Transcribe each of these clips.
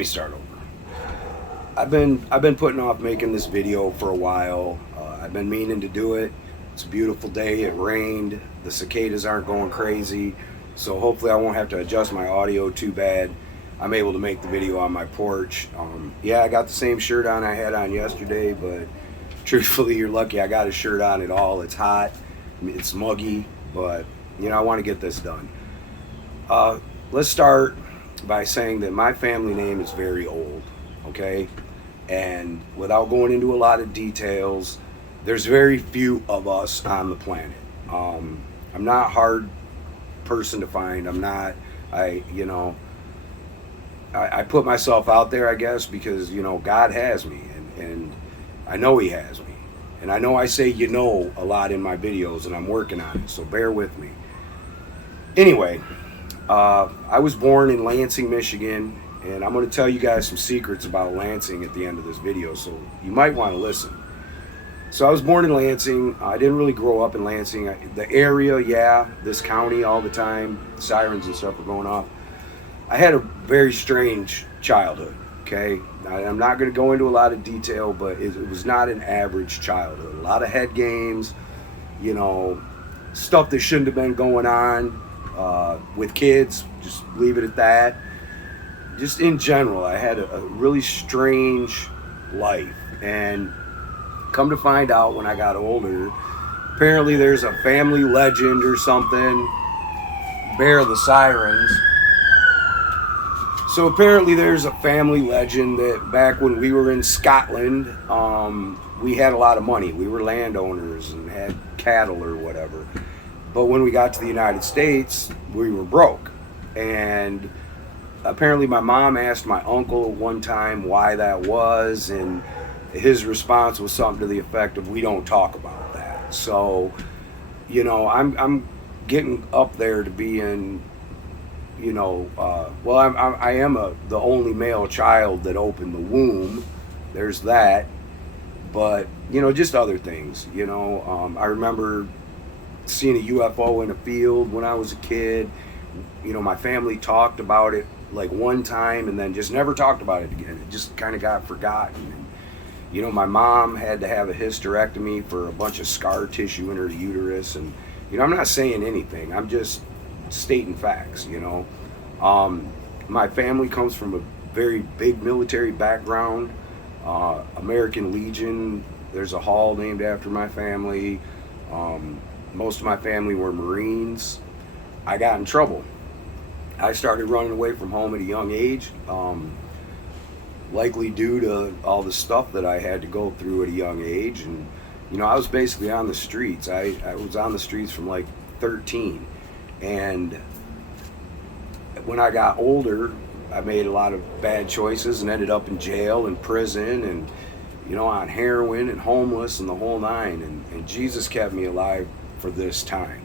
me start over. I've been putting off making this video for a while. I've been meaning to do it. It's a beautiful day. It rained. The cicadas aren't going crazy, so hopefully I won't have to adjust my audio too bad. I'm able to make the video on my porch. Yeah, I got the same shirt on I had on yesterday, but truthfully, you're lucky I got a shirt on at all. It's hot. It's muggy, but I want to get this done. Let's start by saying that my family name is very old, okay? And without going into a lot of details, there's very few of us on the planet. I'm not a hard person to find. I put myself out there, I guess, because, God has me, and I know He has me. And I know I say a lot in my videos, and I'm working on it, so bear with me. Anyway, I was born in Lansing, Michigan, and I'm going to tell you guys some secrets about Lansing at the end of this video, so you might want to listen. So I was born in Lansing. I didn't really grow up in Lansing. The area, yeah, this county all the time, sirens and stuff were going off. I had a very strange childhood, okay? I'm not going to go into a lot of detail, but it was not an average childhood. A lot of head games, stuff that shouldn't have been going on with kids, just leave it at that. Just in general, I had a really strange life, and come to find out when I got older, apparently there's a family legend or something, Bear the Sirens. So apparently there's a family legend that back when we were in Scotland, we had a lot of money. We were landowners and had cattle or whatever. But when we got to the United States, we were broke. And apparently my mom asked my uncle one time why that was, and his response was something to the effect of, we don't talk about that. So, I'm getting up there to being, I am the only male child that opened the womb. There's that. But, just other things, I remember seeing a UFO in a field when I was a kid. My family talked about it like one time and then just never talked about it again. It just kind of got forgotten. And, my mom had to have a hysterectomy for a bunch of scar tissue in her uterus. And, I'm not saying anything. I'm just stating facts, My family comes from a very big military background. American Legion, there's a hall named after my family. Most of my family were Marines. I got in trouble. I started running away from home at a young age, likely due to all the stuff that I had to go through at a young age. And, I was basically on the streets. I was on the streets from like 13. And when I got older, I made a lot of bad choices and ended up in jail and prison and, on heroin and homeless and the whole nine. And Jesus kept me alive for this time.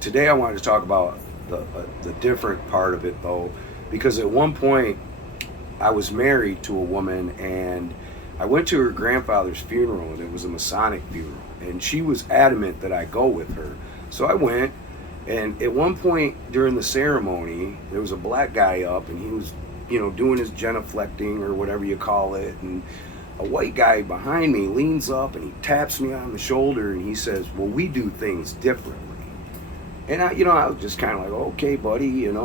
Today I wanted to talk about the different part of it, though, because at one point I was married to a woman, and I went to her grandfather's funeral, and it was a Masonic funeral, and she was adamant that I go with her. So I went, and at one point during the ceremony, there was a black guy up, and he was, doing his genuflecting or whatever you call it, and a white guy behind me leans up and he taps me on the shoulder and he says, "Well, we do things differently." And I was just kind of like, "Okay, buddy," and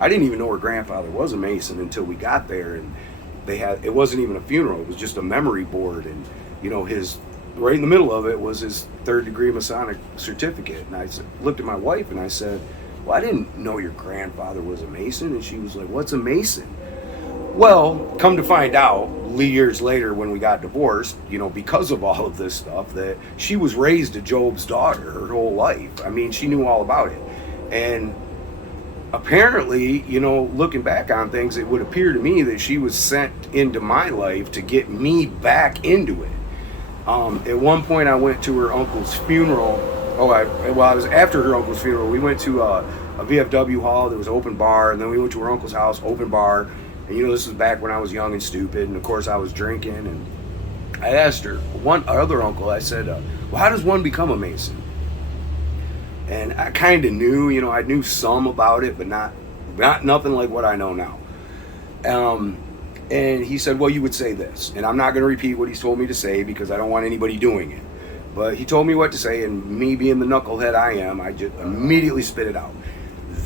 I didn't even know her grandfather was a Mason until we got there, and it wasn't even a funeral, it was just a memory board, and his right in the middle of it was his 3rd degree Masonic certificate. And I looked at my wife and I said, "Well, I didn't know your grandfather was a Mason." And she was like, "What's a Mason?" Well, come to find out, years later when we got divorced, because of all of this stuff, that she was raised a Job's daughter her whole life. I mean, she knew all about it. And apparently, looking back on things, it would appear to me that she was sent into my life to get me back into it. At one point I went to her uncle's funeral. I was after her uncle's funeral. We went to a VFW hall. There was an open bar, and then we went to her uncle's house, open bar. And this was back when I was young and stupid, and of course I was drinking. And I asked her, one other uncle, I said, "Well, how does one become a Mason?" And I kind of knew, I knew some about it, but not nothing like what I know now. Um, and he said, well, you would say this. And I'm not going to repeat what he's told me to say because I don't want anybody doing it. But he told me what to say, and me being the knucklehead I am, I just immediately spit it out.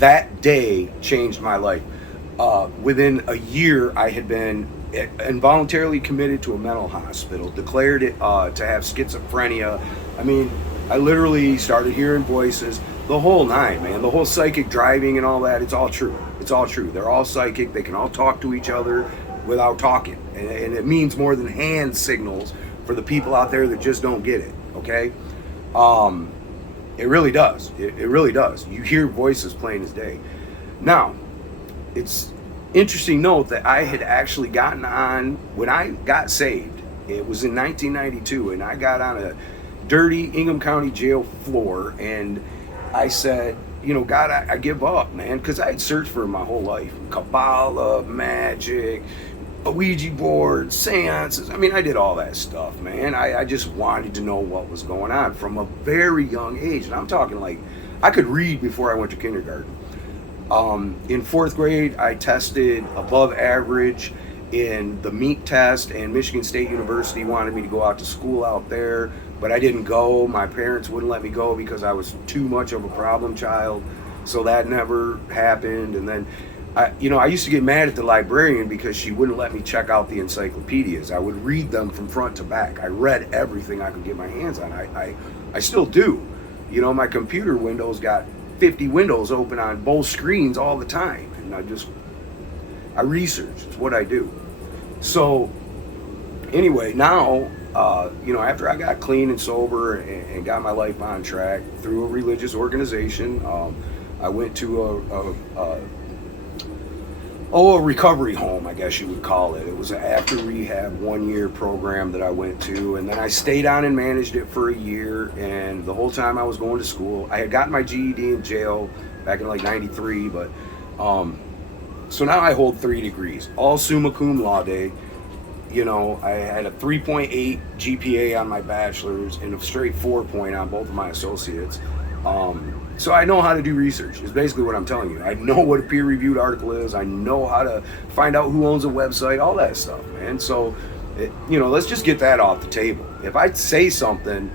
That day changed my life. Within a year, I had been involuntarily committed to a mental hospital, declared it to have schizophrenia. I mean, I literally started hearing voices, the whole nine, man. The whole psychic driving and all that, it's all true. It's all true. They're all psychic. They can all talk to each other without talking. And it means more than hand signals for the people out there that just don't get it, okay? It really does. It really does. You hear voices plain as day. Now, it's interesting to note that I had actually gotten on, when I got saved, it was in 1992, and I got on a dirty Ingham County jail floor, and I said, you know, God, I give up, man, because I had searched for it my whole life. Kabbalah, magic, Ouija boards, seances. I mean, I did all that stuff, man. I just wanted to know what was going on from a very young age. And I'm talking like, I could read before I went to kindergarten. In fourth grade, I tested above average in the meat test, and Michigan State University wanted me to go out to school out there, but I didn't go. My parents wouldn't let me go because I was too much of a problem child, so that never happened. And then I used to get mad at the librarian because she wouldn't let me check out the encyclopedias. I would read them from front to back. I read everything I could get my hands on. I still do. You know, my computer window's got 50 windows open on both screens all the time. And I research. It's what I do. So anyway, now, after I got clean and sober and got my life on track through a religious organization, I went to a recovery home, I guess you would call it. It was an after rehab 1-year program that I went to, and then I stayed on and managed it for a year. And the whole time I was going to school, I had gotten my GED in jail back in like 93, but so now I hold 3 degrees, all summa cum laude. You know, I had a 3.8 GPA on my bachelor's and a straight 4 on both of my associates. So I know how to do research, is basically what I'm telling you. I know what a peer-reviewed article is. I know how to find out who owns a website, all that stuff, man. So, let's just get that off the table. If I say something,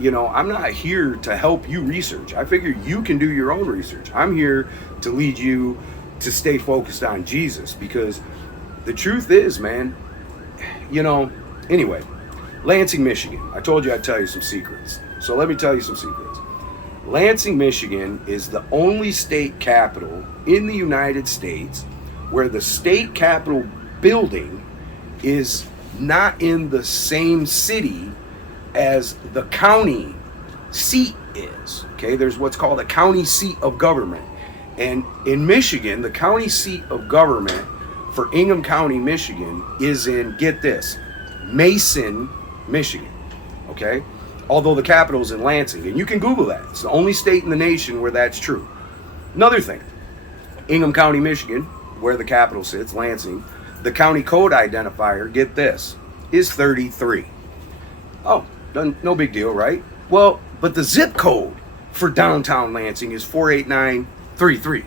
I'm not here to help you research. I figure you can do your own research. I'm here to lead you to stay focused on Jesus, because the truth is, man, anyway, Lansing, Michigan. I told you I'd tell you some secrets. So let me tell you some secrets. Lansing, Michigan is the only state capital in the United States where the state capitol building is not in the same city as the county seat is. Okay, there's what's called a county seat of government. And in Michigan, the county seat of government for Ingham County, Michigan is in, get this, Mason, Michigan. Okay? Although the capital is in Lansing. And you can Google that. It's the only state in the nation where that's true. Another thing, Ingham County, Michigan, where the capital sits, Lansing, the county code identifier, get this, is 33. Oh, no big deal, right? Well, but the zip code for downtown Lansing is 48933.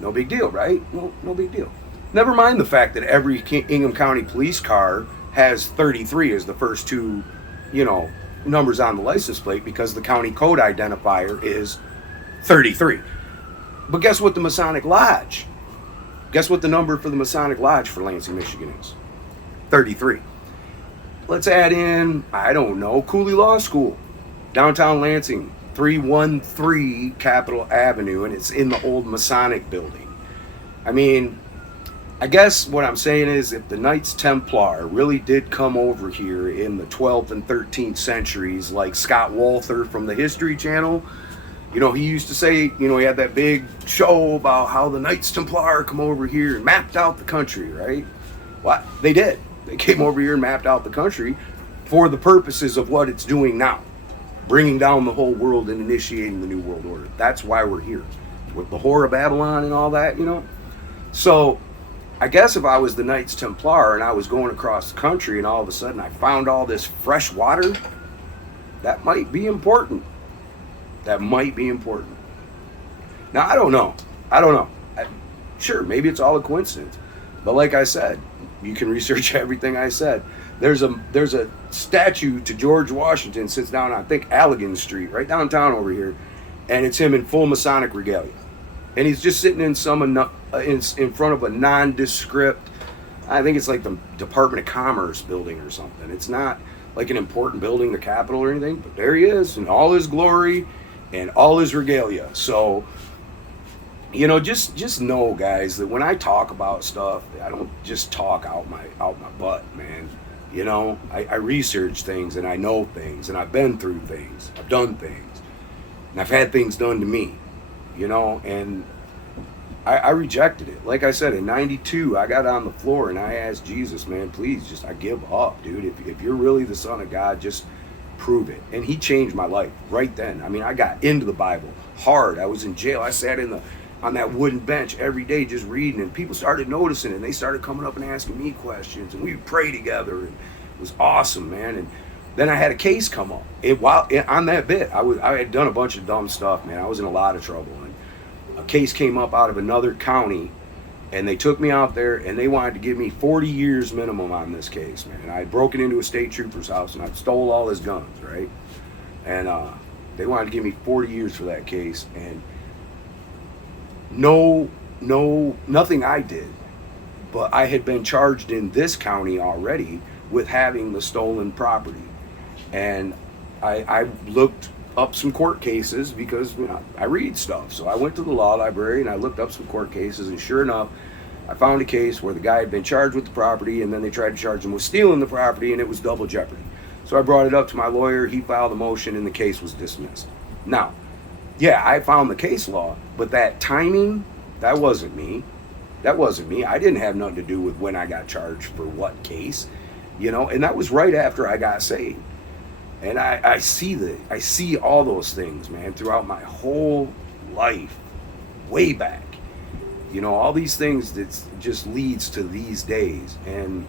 No big deal, right? No big deal. Never mind the fact that every Ingham County police car has 33 as the first two, numbers on the license plate, because the county code identifier is 33. But guess what the Masonic Lodge? Guess what the number for the Masonic Lodge for Lansing, Michigan is? 33. Let's add in, I don't know, Cooley Law School, downtown Lansing, 313 Capitol Avenue, and it's in the old Masonic building. I mean, I guess what I'm saying is, if the Knights Templar really did come over here in the 12th and 13th centuries, like Scott Walther from the History Channel, he used to say, he had that big show about how the Knights Templar come over here and mapped out the country, right? Well, they did. They came over here and mapped out the country for the purposes of what it's doing now, bringing down the whole world and initiating the New World Order. That's why we're here, with the Whore of Babylon and all that, So, I guess if I was the Knights Templar and I was going across the country and all of a sudden I found all this fresh water, that might be important. That might be important. Now, I don't know. Sure, maybe it's all a coincidence. But like I said, you can research everything I said. There's a statue to George Washington sits down on, I think, Allegan Street, right downtown over here, and it's him in full Masonic regalia, and he's just sitting in in front of a nondescript, I think it's like the Department of Commerce building or something. It's not like an important building, the Capitol or anything, but there he is in all his glory and all his regalia. So, you know, just know, guys, that when I talk about stuff, I don't just talk out my butt, man. You know, I research things and I know things and I've been through things. I've done things. And I've had things done to me, you know, and I rejected it. Like I said, in 92, I got on the floor and I asked Jesus, man, please, just, I give up, dude. If you're really the Son of God, just prove it. And he changed my life right then. I mean, I got into the Bible hard. I was in jail. I sat on that wooden bench every day just reading, and people started noticing it, and they started coming up and asking me questions, and we would pray together, and it was awesome, man. And then I had a case come up. On that bit, I had done a bunch of dumb stuff, man. I was in a lot of trouble, and a case came up out of another county, and they took me out there, and they wanted to give me 40 years minimum on this case, man. And I had broken into a state trooper's house, and I stole all his guns, right? And they wanted to give me 40 years for that case, and nothing I did, but I had been charged in this county already with having the stolen property. And I looked up some court cases because, you know, I read stuff. So I went to the law library and I looked up some court cases, and sure enough, I found a case where the guy had been charged with the property, and then they tried to charge him with stealing the property, and it was double jeopardy. So I brought it up to my lawyer, he filed a motion, and the case was dismissed. Now, yeah, I found the case law, but that timing, that wasn't me. That wasn't me. I didn't have nothing to do with when I got charged for what case, you know, and that was right after I got saved. And I see all those things, man, throughout my whole life, way back. You know, all these things that just leads to these days. And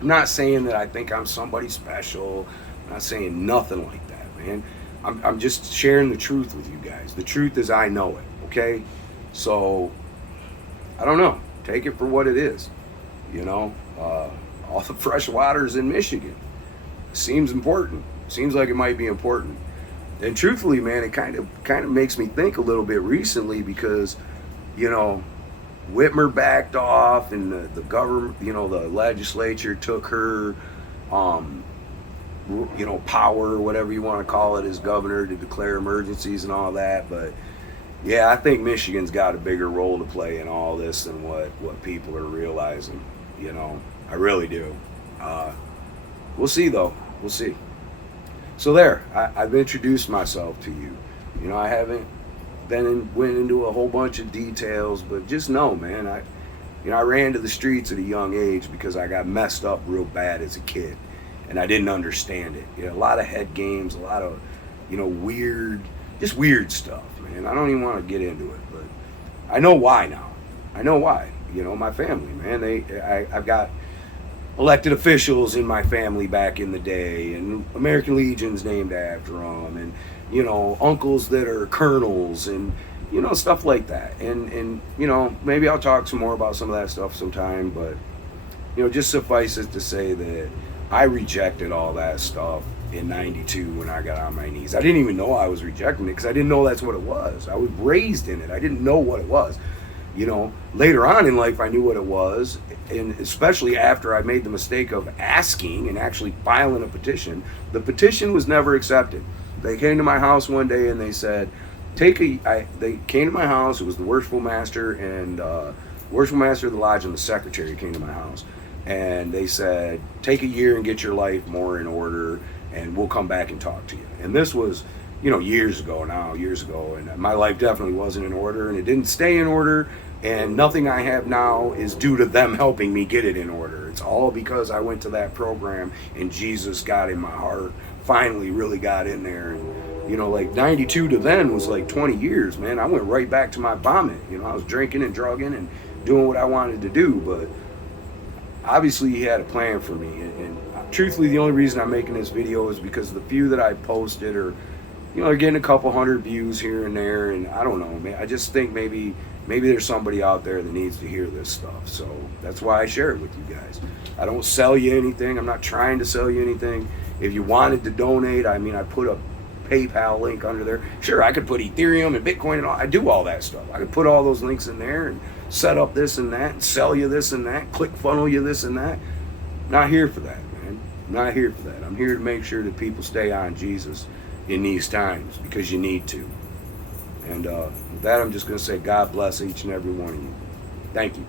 I'm not saying that I think I'm somebody special. I'm not saying nothing like that, man. I'm just sharing the truth with you guys. The truth is I know it, okay? So, I don't know. Take it for what it is. You know, all the fresh waters in Michigan. Seems important. Seems like it might be important. And truthfully, man, it kind of makes me think a little bit recently because, you know, Whitmer backed off, and the government, you know, the legislature took her, you know, power, whatever you want to call it, as governor to declare emergencies and all that. But yeah, I think Michigan's got a bigger role to play in all this than what people are realizing. You know, I really do. We'll see, though. We'll see. So there, I've introduced myself to you. You know, I haven't went into a whole bunch of details, but just know, man, I ran to the streets at a young age because I got messed up real bad as a kid, and I didn't understand it. You know, a lot of head games, a lot of, you know, weird stuff, man. I don't even want to get into it, but I know why now. I know why. You know, my family, man. I've got elected officials in my family back in the day, and American Legion's named after them, and, you know, uncles that are colonels, and, you know, stuff like that. And you know, maybe I'll talk some more about some of that stuff sometime, but, you know, just suffice it to say that I rejected all that stuff in 92 when I got on my knees. I didn't even know I was rejecting it because I didn't know that's what it was. I was raised in it. I didn't know what it was. You know, later on in life, I knew what it was, and especially after I made the mistake of asking and actually filing a petition. The petition was never accepted. They came to my house one day and they said, they came to my house. It was the worshipful master and worshipful master of the lodge and the secretary came to my house, and they said, take a year and get your life more in order, and we'll come back and talk to you. And this was, you know, years ago, and my life definitely wasn't in order, and it didn't stay in order, and nothing I have now is due to them helping me get it in order. It's all because I went to that program, and Jesus got in my heart, finally really got in there. And, you know, like 92 to then was like 20 years, man. I went right back to my vomit. You know, I was drinking and drugging and doing what I wanted to do, but obviously he had a plan for me. And truthfully, the only reason I'm making this video is because the few that I posted are, you know, they're getting a couple hundred views here and there, and I don't know, man. I just think maybe maybe there's somebody out there that needs to hear this stuff. So that's why I share it with you guys. I don't sell you anything. I'm not trying to sell you anything. If you wanted to donate, I mean, I put a PayPal link under there. Sure, I could put Ethereum and Bitcoin and all. I do all that stuff. I could put all those links in there and set up this and that, and sell you this and that, click funnel you this and that. Not here for that, man. Not here for that. I'm here to make sure that people stay on Jesus in these times, because you need to. And with that, I'm just going to say God bless each and every one of you. Thank you.